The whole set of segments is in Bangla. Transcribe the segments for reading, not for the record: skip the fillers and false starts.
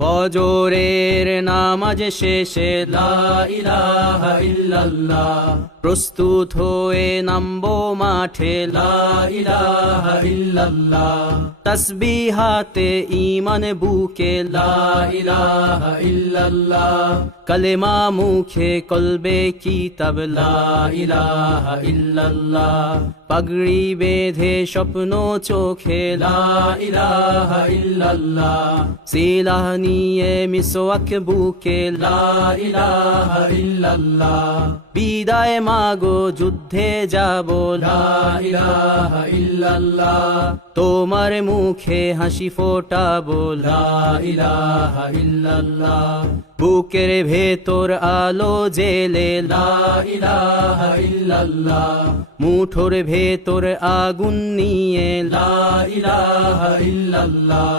ফজরের নামাজ শেষে লা ইলাহা ইল্লাল্লাহ, প্রস্তুত হয়ে নামবো মাঠে লা ইলাহা ইল্লাল্লাহ, তাসবিহাতে ঈমান বুকে লা ইলাহা ইল্লাল্লাহ, কালেমা মুখে কলবে কিতাব লা ইলাহা ইল্লাল্লাহ, পাগড়ি বেঁধে স্বপ্ন চোখে লা ইলাহা ইল্লাল্লাহ, সিলাহ নিয়ে মিসওয়াক বুকে লা ইলাহা ইল্লাল্লাহ, বিদায় মাগো যুদ্ধে যাব লা ইলাহা ইল্লাল্লাহ, তোমার মুখে হাসি ফোটাবো লা ইলাহা ইল্লাল্লাহ, বুকের ভেতর আলো জেলে লা ইলাহা ইল্লাল্লাহ, মুঠোর ভেতর আগুন নিয়ে লা ইলাহা ইল্লাল্লাহ,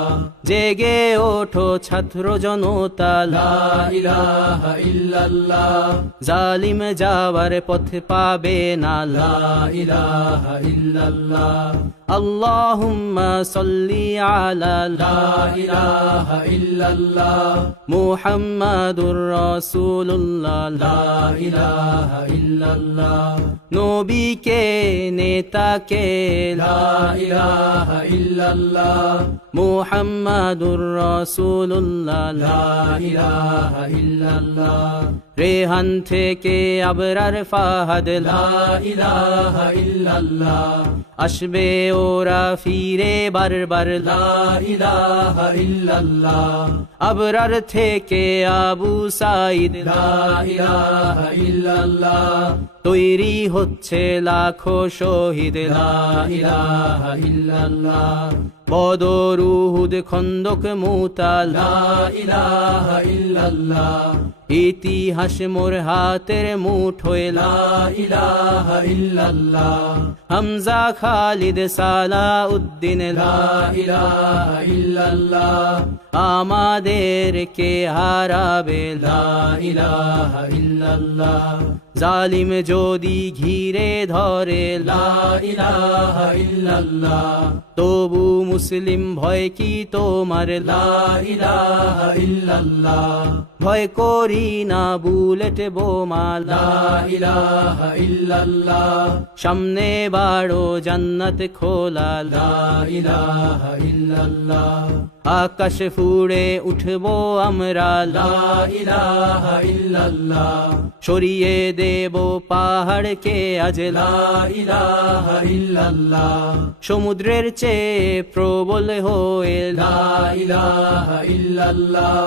জেগে ওঠো ছাত্র জনতা লা ইলাহা ইল্লাল্লাহ, জালিম যাওয়ার পথ পাবে না লা ইলাহা ইল্লাল্লাহ, আল্লাহুম্মা সাল্লি আলা লা ইলাহা ইল্লাল্লাহ, মুহাম্মাদুর রাসূলুল্লাহ লা ইলাহা ইল্লাল্লাহ, নবীকে নেতাকে লা ইলাহা ইল্লাল্লাহ, মুহাম্মাদুর রাসূলুল্লাহ লা ইলাহা ইল্লাল্লাহ, রেহান থেকে আবরার ফাহাদ লা ইলাহা ইল্লাল্লাহ, আসবে ওরা ফিরে বারবার লা ইলাহা ইল্লাল্লাহ, আবরার থেকে আবু সাঈদ লা ইলাহা ইল্লাল্লাহ, তৈরি হচ্ছে লাখো শহীদ লা ইলাহা ইল্লাল্লাহ, বদর উহুদ খন্দক মুতা লা ইলাহা ইল্লাল্লাহ, ইতিহাস মোর হাতের মুঠোয় লা ইলাহা ইল্লাল্লাহ, হামজা খালিদ সালাউদ্দিন লা ইলাহা ইল্লাল্লাহ, আমাদেরকে হারাবে লা ইলাহা ইল্লাল্লাহ, জালিম যদি ঘিরে ধরে লা ইলাহা ইল্লাল্লাহ, তবু মুসলিম ভয় কি তোমার লা ইলাহা ইল্লাল্লাহ, ভয় করি না বুলেট বোমা লা ইলাহা ইল্লাল্লাহ, সামনে বাড়ো জান্নাত খোলা লা ইলাহা ইল্লাল্লাহ, আকাশ ফুড়ে উঠবো আমরা লা ইলাহা ইল্লাল্লাহ, সরিয়ে দেব পাহাড়কে আজ লা ইলাহা ইল্লাল্লাহ, সমুদ্রের চেয়ে প্রবল হয়ে লা ইলাহা ইল্লাল্লাহ,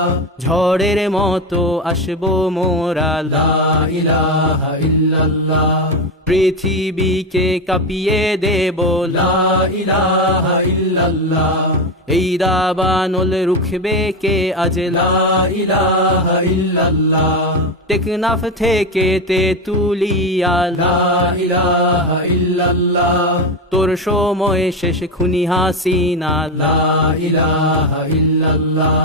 ঝড়ের মতো আসবো মোরা লা ইলাহা ইল্লাল্লাহ, পৃথিবীকে কাঁপিয়ে দেব লা ইলাহা ইল্লাল্লাহ, এই দাবানল রুখবে কে আজ লা ইলাহা ইল্লাল্লাহ, টেকনাফ থেকে তেতুলিয়া লা ইলাহা ইল্লাল্লাহ, তোর সময় শেষ খুনি হাসিনা লা ইলাহা ইল্লাল্লাহ,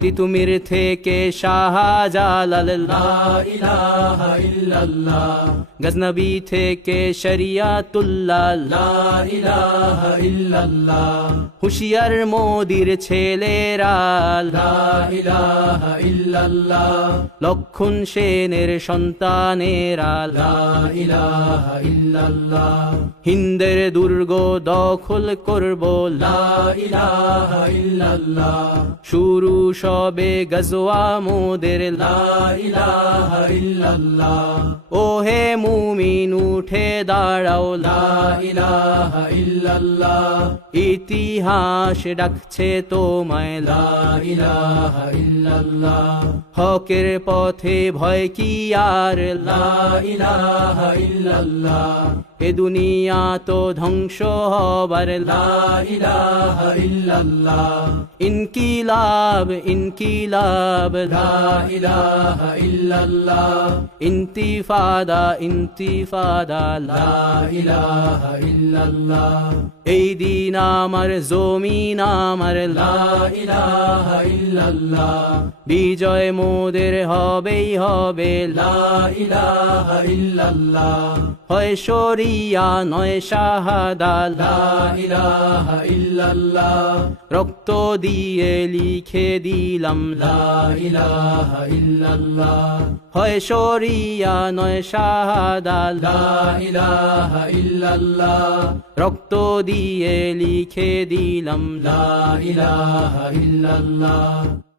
তিতুমির থেকে শাহজালাল লা ইলাহা ইল্লাল্লাহ, গজনবী থেকে শরিয়াতুল্লাহ লা ইলাহা ইল্লাল্লাহ, হুশিয়ার মোদির ছেলেরা লা ইলাহা ইল্লাল্লাহ, লক্ষণ সেনের সন্তানেরা লা ইলাহা ইল্লাল্লাহ, হিন্দের দুর্গ দখল করব লা ইলাহা ইল্লাল্লাহ, শুরু সবে গজওয়া মোদের লা ইলাহা ইল্লাল্লাহ, ওহে মুমিন উঠে দাঁড়াও লা ইলাহা ইল্লাল্লাহ, ইতিহাস ডাকছে তোমায় লা ইলাহা ইল্লাল্লাহ, হকের পথে ভয় কি আর লা ইলাহা ইল্লাল্লাহ, এ দুনিয়া তো ধ্বংস হবার লা ইলাহা ইল্লাল্লাহ, ইনকিলাব ইনকিলাব লা ইলাহা ইল্লাল্লাহ, ইন্তিফাদা ইন্তিফাদা লা ইলাহা ইল্লাল্লাহ, এই দিন আমার জমিন আমার লা ইলাহা ইল্লাল্লাহ, বিজয় মোদের হবেই হবে লা ইলাহা ইল্লাল্লাহ, হয় শরী সরিয়া নয় শাহাদা লা ইলাহা ইল্লাল্লাহ রক্ত দিয়ে লিখে দিলাম লা ইলাহা ইল্লাল্লাহ হয় সরিয়া নয় শাহাদা লা ইলাহা ইল্লাল্লাহ রক্ত দিয়ে লিখে দিলাম লা ইলাহা ইল্লাল্লাহ